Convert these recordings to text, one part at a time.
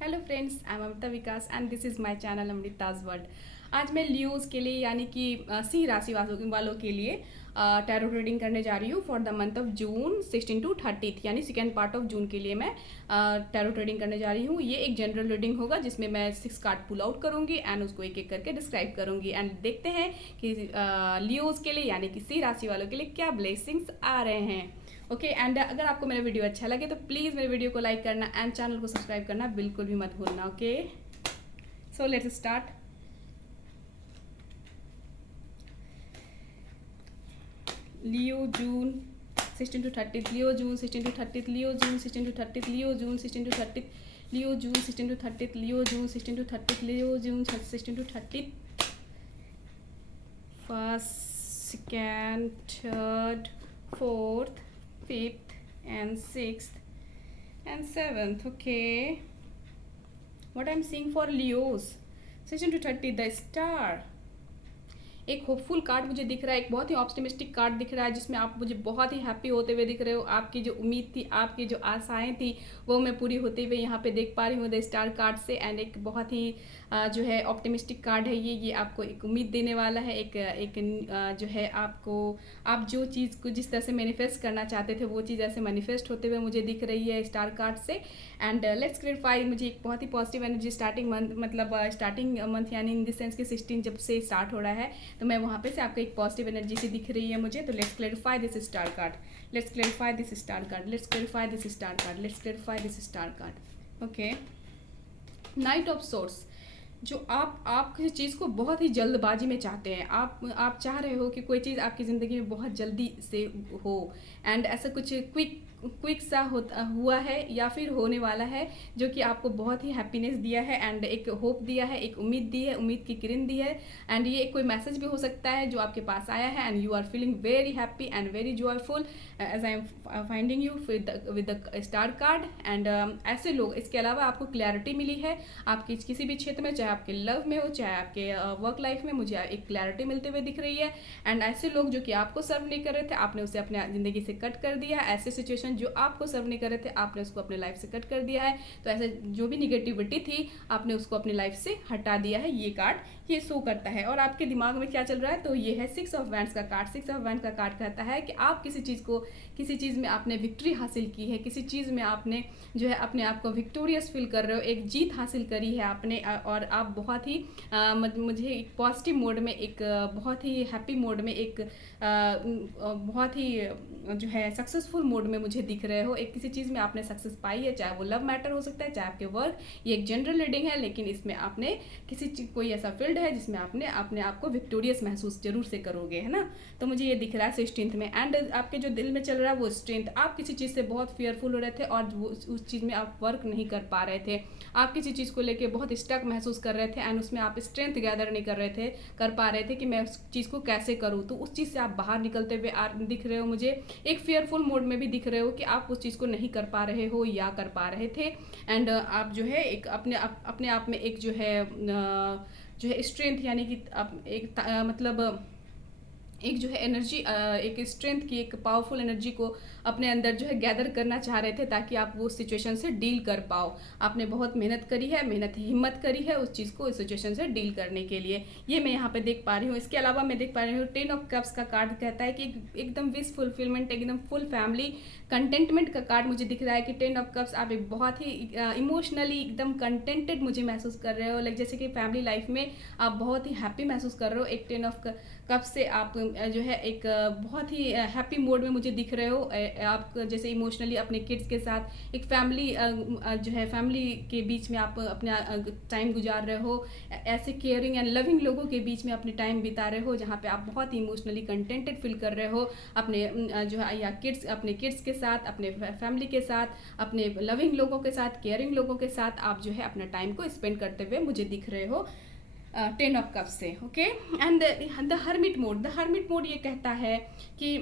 Hello friends, I am Amrita Vikas and this is my channel अमृताज world. आज मैं Leos के लिए यानी कि सी राशि वालों के लिए टैरो रीडिंग करने जा रही हूँ for the month of June 16 to 30 यानी सेकेंड पार्ट ऑफ जून के लिए मैं टैरो रीडिंग करने जा रही हूँ। ये एक जनरल रीडिंग होगा जिसमें मैं 6 कार्ड पुल आउट करूँगी एंड उसको एक एक करके डिस्क्राइब करूँगी एंड देखते हैं कि लियोज के लिए यानी कि सी राशि वालों के लिए क्या ब्लेसिंग्स आ रहे हैं। ओके एंड अगर आपको मेरा वीडियो अच्छा लगे तो प्लीज़ मेरे वीडियो को लाइक करना एंड चैनल को सब्सक्राइब करना बिल्कुल भी मत भूलना। Okay, so let's start. Leo June 16 to 30, Leo June 16 to 30, Leo June 16 to 30, Leo June 16 to 30, Leo June 16 to 30, Leo June 16 to 30, Leo June 16 to 30, first, second, third, fourth, fifth and sixth and seventh. Okay, what I'm seeing for Leos 16 to 30, the star, एक hopeful card मुझे दिख रहा है, एक बहुत ही optimistic card दिख रहा है जिसमें आप मुझे बहुत ही हैप्पी होते हुए दिख रहे हो। आपकी जो उम्मीद थी, आपकी जो आशाएं थी वो मैं पूरी होते हुए यहाँ पे देख पा रही हूँ द स्टार कार्ड से। एंड एक बहुत ही जो है ऑप्टिमिस्टिक कार्ड है ये आपको एक उम्मीद देने वाला है। एक जो है आपको, आप जो चीज़ को जिस तरह से मैनिफेस्ट करना चाहते थे वो चीज़ ऐसे मैनिफेस्ट होते हुए मुझे दिख रही है स्टार कार्ड से। एंड लेट्स क्लियरफाई, मुझे एक बहुत ही पॉजिटिव एनर्जी स्टार्टिंग मंथ, मतलब स्टार्टिंग मंथ यानी इन द सेंस कि 16 जब से स्टार्ट हो रहा है तो मैं वहाँ पे से आपको एक पॉजिटिव एनर्जी से दिख रही है मुझे। तो let's clarify this star card, let's clarify this star card, let's clarify this star card, let's clarify this star card. Okay, night of source, जो आप किसी चीज़ को बहुत ही जल्दबाजी में चाहते हैं, आप चाह रहे हो कि कोई चीज़ आपकी ज़िंदगी में बहुत जल्दी से हो एंड ऐसा कुछ क्विक सा हुआ है या फिर होने वाला है जो कि आपको बहुत ही हैप्पीनेस दिया है एंड एक होप दिया है, एक उम्मीद दी है, उम्मीद की किरण दी है। एंड ये कोई मैसेज भी हो सकता है जो आपके पास आया है and you are feeling very happy and very joyful as I am finding you with the star card. And ऐसे लोग, इसके अलावा आपको क्लैरिटी मिली है आपकी किसी भी क्षेत्र में, चाहे आपके लव में हो चाहे आपके वर्क लाइफ में, मुझे एक क्लैरिटी मिलते हुए दिख रही है। एंड ऐसे लोग जो कि आपको सर्व नहीं कर रहे थे, आपने उसे अपने ज़िंदगी से कट कर दिया। ऐसे सिचुएशन जो आपको सर्व नहीं कर रहे थे, आपने उसको अपने लाइफ से कट कर दिया है। तो ऐसे जो भी निगेटिविटी थी आपने उसको अपनी लाइफ से हटा दिया है, ये कार्ड ये शो करता है। और आपके दिमाग में क्या चल रहा है, तो ये है 6 ऑफ वैंड्स का कार्ड। 6 ऑफ वैंड का कार्ड कहता है कि आप किसी चीज़ में आपने विक्ट्री हासिल की है, किसी चीज़ में आपने जो है अपने आप को विक्टोरियस फील कर रहे हो, एक जीत हासिल करी है आपने और आप बहुत ही मुझे एक पॉजिटिव मोड में, एक बहुत ही हैप्पी मोड में, एक बहुत ही जो है सक्सेसफुल मोड में मुझे दिख रहे हो। एक किसी चीज़ में आपने सक्सेस पाई है, चाहे वो लव मैटर हो सकता है, चाहे आपके वर्क। ये एक जनरल रीडिंग है लेकिन इसमें आपने कोई ऐसा फील्ड है जिसमें आपने अपने आप को विक्टोरियस महसूस जरूर से करोगे, है ना। तो मुझे ये दिख रहा है 16th में। एंड आपके जो दिल में चल रहा है वो स्ट्रेंथ, आप किसी चीज़ से बहुत फियरफुल हो रहे थे और उस चीज़ में आप वर्क नहीं कर पा रहे थे। आप किसी चीज़ को लेके बहुत स्टक महसूस कर रहे थे एंड उसमें आप स्ट्रेंथ गैदर नहीं कर पा रहे थे कि मैं उस चीज़ को कैसे करूँ। तो उस चीज़ से आप बाहर निकलते हुए दिख रहे हो मुझे। एक फियरफुल मोड में भी दिख रहे हो कि आप उस चीज़ को नहीं कर पा रहे हो या कर पा रहे थे। एंड आप जो है एक अपने आप में एक जो है स्ट्रेंथ यानी कि मतलब एक जो है एनर्जी, एक स्ट्रेंथ की, एक पावरफुल एनर्जी को अपने अंदर जो है गैदर करना चाह रहे थे ताकि आप वो सिचुएशन से डील कर पाओ। आपने बहुत मेहनत करी है, हिम्मत करी है उस चीज़ को, इस सिचुएशन से डील करने के लिए, ये मैं यहाँ पे देख पा रही हूँ। इसके अलावा मैं देख पा रही हूँ 10 ऑफ कप्स का कार्ड कहता है कि एकदम विश फुलफिलमेंट, एकदम फुल फैमिली कंटेंटमेंट का कार्ड मुझे दिख रहा है कि 10 ऑफ कप्स, आप एक बहुत ही इमोशनली एकदम कंटेंटेड मुझे महसूस कर रहे हो। लाइक जैसे कि फैमिली लाइफ में आप बहुत ही हैप्पी महसूस कर रहे हो। एक 10 ऑफ कप से आप जो है एक बहुत ही हैप्पी मोड में मुझे दिख रहे हो। आप जैसे इमोशनली अपने किड्स के साथ एक फैमिली जो है फैमिली के बीच में आप अपना टाइम गुजार रहे हो। ऐसे केयरिंग एंड लविंग लोगों के बीच में अपने टाइम बिता रहे हो जहाँ पे आप बहुत ही इमोशनली कंटेंटेड फील कर रहे हो अपने जो है या अपने किड्स के साथ, अपने फैमिली के साथ, अपने लविंग लोगों के साथ, केयरिंग लोगों के साथ आप जो है अपना टाइम को स्पेंड करते हुए मुझे दिख रहे हो 10 ऑफ कप से। Okay, and the hermit mode, ये कहता है कि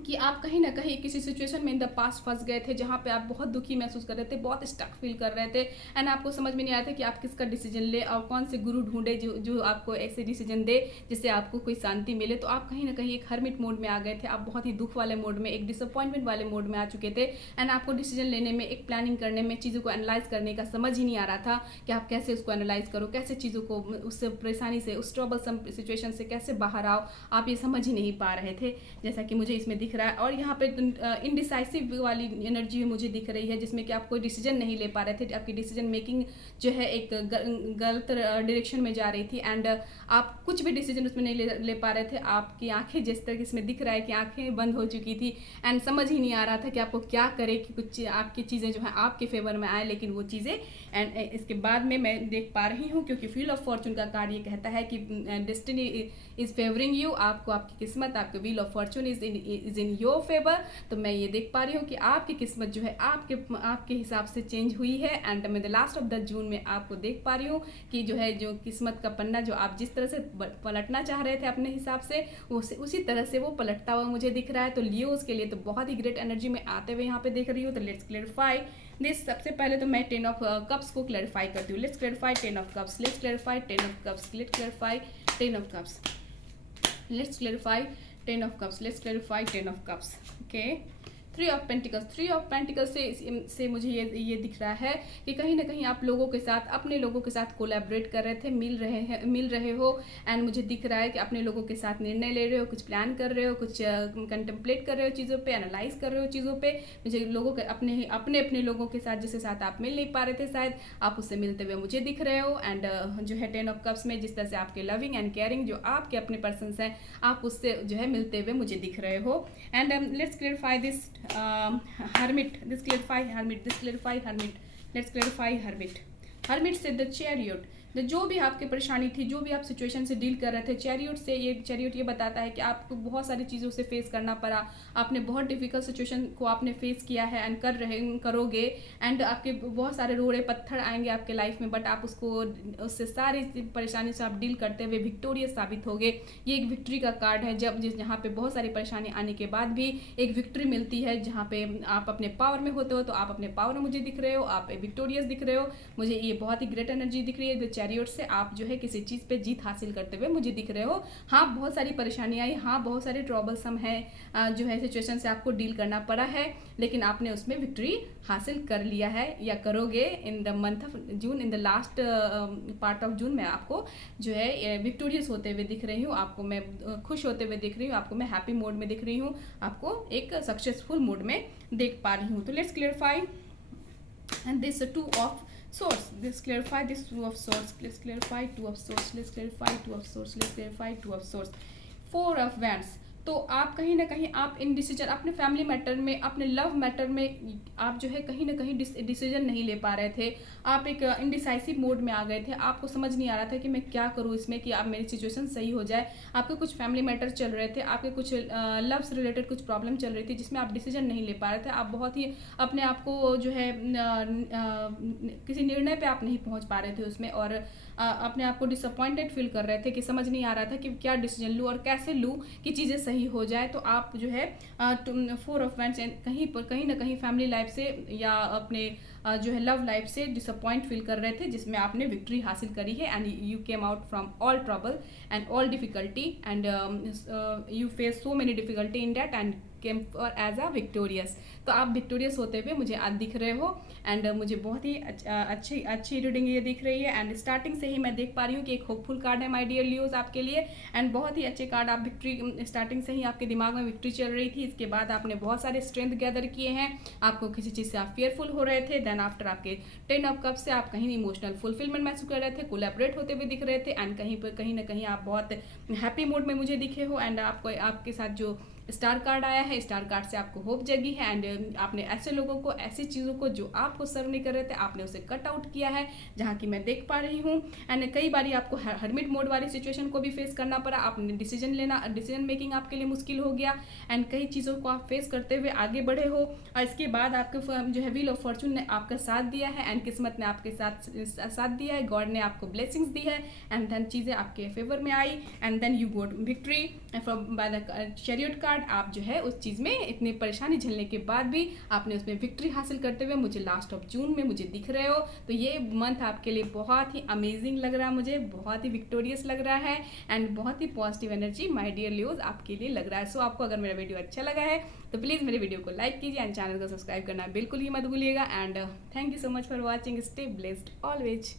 कि आप कहीं ना कहीं किसी सिचुएशन में इन द पास्ट फंस गए थे, जहाँ पे आप बहुत दुखी महसूस कर रहे थे, बहुत स्टक फील कर रहे थे, एंड आपको समझ में नहीं आया था कि आप किसका डिसीजन ले और कौन से गुरु ढूंढे जो जो आपको ऐसे डिसीजन दे जिससे आपको कोई शांति मिले। तो आप कहीं ना कहीं एक हर्मिट मोड में आ गए थे, आप बहुत ही दुख वाले मोड में, एक डिसअपॉइंटमेंट वाले मोड में आ चुके थे, एंड आपको डिसीजन लेने में, एक प्लानिंग करने में, चीज़ों को एनालाइज करने का समझ ही नहीं आ रहा था कि आप कैसे उसको एनालाइज करो, कैसे चीज़ों को उससे परेशानी से, उस ट्रबलसम सिचुएशन से कैसे बाहर आओ, आप ये समझ ही नहीं पा रहे थे, जैसा कि मुझे इसमें दिख रहा है। और यहाँ पे इनडिसाइसिव वाली एनर्जी मुझे दिख रही है, जिसमें कि आप कोई डिसीजन नहीं ले पा रहे थे, आपकी डिसीजन मेकिंग जो है एक गलत डायरेक्शन में जा रही थी, एंड आप कुछ भी डिसीजन उसमें नहीं ले पा रहे थे। आपकी आंखें, जिस तरह इसमें दिख रहा है कि आंखें बंद हो चुकी थी, एंड समझ ही नहीं आ रहा था कि आपको क्या करे कि कुछ आपकी चीज़ें जो है आपके फेवर में आए, लेकिन वो चीज़ें, एंड इसके बाद में मैं देख पा रही हूँ, क्योंकि व्हील ऑफ फॉर्चून का कार्ड ये कहता है कि डेस्टिनी इज फेवरिंग यू, आपको आपकी किस्मत, आपके wheel of Fortune is in your favour. तो मैं ये देख पा रही हूँ कि आपकी किस्मत जो है आपके हिसाब से चेंज हुई है, एंड मैं the last of the June में आपको देख पा रही हूँ कि जो है, जो किस्मत का पन्ना जो आप जिस तरह से पलटना चाह रहे थे अपने हिसाब से, उसी तरह से वो पलटता हुआ मुझे दिख रहा है। तो लियोस के लिए तो बहुत ही ग्रेट एनर्जी में आते हुए यहाँ पे देख रही हूँ। तो लेट्स क्लेरिफाई दिस। सबसे पहले तो मैं 10 ऑफ कप्स को क्लैरिफाई करती हूँ। Let's clarify 10 of cups, let's clarify 10 of cups, let's clarify 10 of cups, let's clarify 10 of cups, let's clarify 10 of cups. Okay, 3 of Pentacles, 3 of Pentacles से मुझे ये दिख रहा है कि कहीं ना कहीं आप लोगों के साथ, अपने लोगों के साथ कोलैबोरेट कर रहे थे, मिल रहे हो, एंड मुझे दिख रहा है कि अपने लोगों के साथ निर्णय ले रहे हो, कुछ प्लान कर रहे हो, कुछ कंटेम्पलेट कर रहे हो चीज़ों पे, एनालाइज कर रहे हो चीज़ों पे। मुझे लोगों के अपने लोगों के साथ, जिसके साथ आप मिल नहीं पा रहे थे शायद, आप उससे मिलते हुए मुझे दिख रहे हो। एंड जो है 10 of Cups में जिस तरह से आपके लविंग एंड केयरिंग जो आपके अपने पर्सन्स हैं, आप उससे जो है मिलते हुए मुझे दिख रहे हो। And let's clarify this hermit, this clarify hermit, this clarify hermit, let's clarify hermit. Hermit से the chariot, जो भी आपकी परेशानी थी, जो भी आप सिचुएशन से डील कर रहे थे, चैरियट ये बताता है कि आपको बहुत सारी चीज़ों से फेस करना पड़ा, आपने बहुत डिफिकल्ट सिचुएशन को आपने फेस किया है एंड करोगे, एंड आपके बहुत सारे रोड़े पत्थर आएंगे आपके लाइफ में, बट आप उससे सारी परेशानी से आप डील करते हुए विक्टोरियस साबित होगे। ये एक विक्ट्री का कार्ड है, जहाँ पे बहुत सारी परेशानी आने के बाद भी एक विक्ट्री मिलती है, जहाँ पे आप अपने पावर में होते हो। तो आप अपने पावर में मुझे दिख रहे हो, आप विक्टोरियस दिख रहे हो, मुझे ये बहुत ही ग्रेट एनर्जी दिख रही है। चैरियट से आप जो है किसी चीज़ पे जीत हासिल करते हुए मुझे दिख रहे हो। हाँ, बहुत सारी परेशानी आई, हाँ बहुत सारे ट्रबलसम है जो है सिचुएशन से आपको डील करना पड़ा है, लेकिन आपने उसमें विक्ट्री हासिल कर लिया है या करोगे in the month of June, in the last part of June. मैं आपको जो है विक्टोरियस होते हुए दिख रही हूँ, आपको मैं खुश होते हुए दिख रही हूँ, आपको मैं हैप्पी मोड में दिख रही हूँ, आपको एक सक्सेसफुल मोड में देख पा रही हूँ। तो let's clarify and this 2 of Swords, let's clarify this 2 of Swords, let's clarify 2 of Swords, let's clarify 2 of Swords, let's clarify 2 of Swords, 4 of Wands। तो आप कहीं ना कहीं आप इनडिसीजन, अपने फैमिली मैटर में, अपने लव मैटर में आप जो है कहीं ना कहीं डिसीजन नहीं ले पा रहे थे, आप एक इनडिसाइसिव मोड में आ गए थे, आपको समझ नहीं आ रहा था कि मैं क्या करूँ इसमें कि आप मेरी सिचुएशन सही हो जाए। आपके कुछ फैमिली मैटर चल रहे थे, आपके कुछ लव से रिलेटेड कुछ प्रॉब्लम चल रही थी, जिसमें आप डिसीजन नहीं ले पा रहे थे, आप बहुत ही अपने आप को जो है किसी निर्णय पे आप नहीं पहुंच पा रहे थे उसमें, और अपने आप को डिसअपॉइंटेड फील कर रहे थे कि समझ नहीं आ रहा था कि क्या डिसीजन लूँ और कैसे लूँ कि चीज़ें सही हो जाए। तो आप जो है 4 of Wands कहीं ना कहीं फैमिली लाइफ से या अपने जो है लव लाइफ से डिसअपॉइंट फील कर रहे थे, जिसमें आपने विक्ट्री हासिल करी है, and you came out from all trouble and all difficulty, and you face so many difficulty in that and came as a victorious. तो आप विक्टोरियस होते हुए मुझे आज दिख रहे हो, एंड मुझे बहुत ही अच्छी रीडिंग ये दिख रही है। एंड स्टार्टिंग से ही मैं देख पा रही हूँ कि एक होपफुल कार्ड है माय डियर लियोज आपके लिए, एंड बहुत ही अच्छे कार्ड। आप विक्ट्री, स्टार्टिंग से ही आपके दिमाग में विक्ट्री चल रही थी, इसके बाद आपने बहुत सारे स्ट्रेंथ गैदर किए हैं, आपको किसी चीज़ से आप फेयरफुल हो रहे थे, देन आफ्टर आपके 10 of Cups से आप कहीं इमोशनल फुलफिलमेंट महसूस कर रहे थे, कोलैबोरेट होते हुए दिख रहे थे, एंड कहीं ना कहीं आप बहुत हैप्पी मूड में मुझे दिखे हो। एंड आपके साथ जो स्टार कार्ड आया है, स्टार कार्ड से आपको होप जगी है, एंड आपने ऐसे लोगों को, ऐसी चीज़ों को जो आपको सर्व नहीं कर रहे थे, आपने उसे कट आउट किया है, जहाँ की मैं देख पा रही हूँ। एंड कई बार आपको हर्मिट मोड वाली सिचुएशन को भी फेस करना पड़ा, आपने डिसीजन मेकिंग आपके लिए मुश्किल हो गया, एंड कई चीज़ों को आप फेस करते हुए आगे बढ़े हो, और इसके बाद आपके जो है व्हील ऑफ फॉर्चून ने आपका साथ दिया है, एंड किस्मत ने आपके साथ दिया है, गॉड ने आपको ब्लेसिंग्स दी है, एंड देन चीज़ें आपके फेवर में आई, and then you got victory from by the chariot card. Hard आप जो है उस चीज़ में इतनी परेशानी झेलने के बाद भी आपने उसमें विक्ट्री हासिल करते हुए मुझे लास्ट ऑफ जून में मुझे दिख रहे हो। तो ये मंथ आपके लिए बहुत ही अमेजिंग लग रहा है, मुझे बहुत ही विक्टोरियस लग रहा है एंड बहुत ही positive energy my dear Leos आपके लिए लग रहा है। सो आपको अगर मेरा वीडियो अच्छा लगा है तो प्लीज़ मेरे वीडियो को लाइक कीजिए एंड चैनल को सब्सक्राइब करना बिल्कुल ही मत भूलिएगा। And thank you so much for watching. Stay blessed always.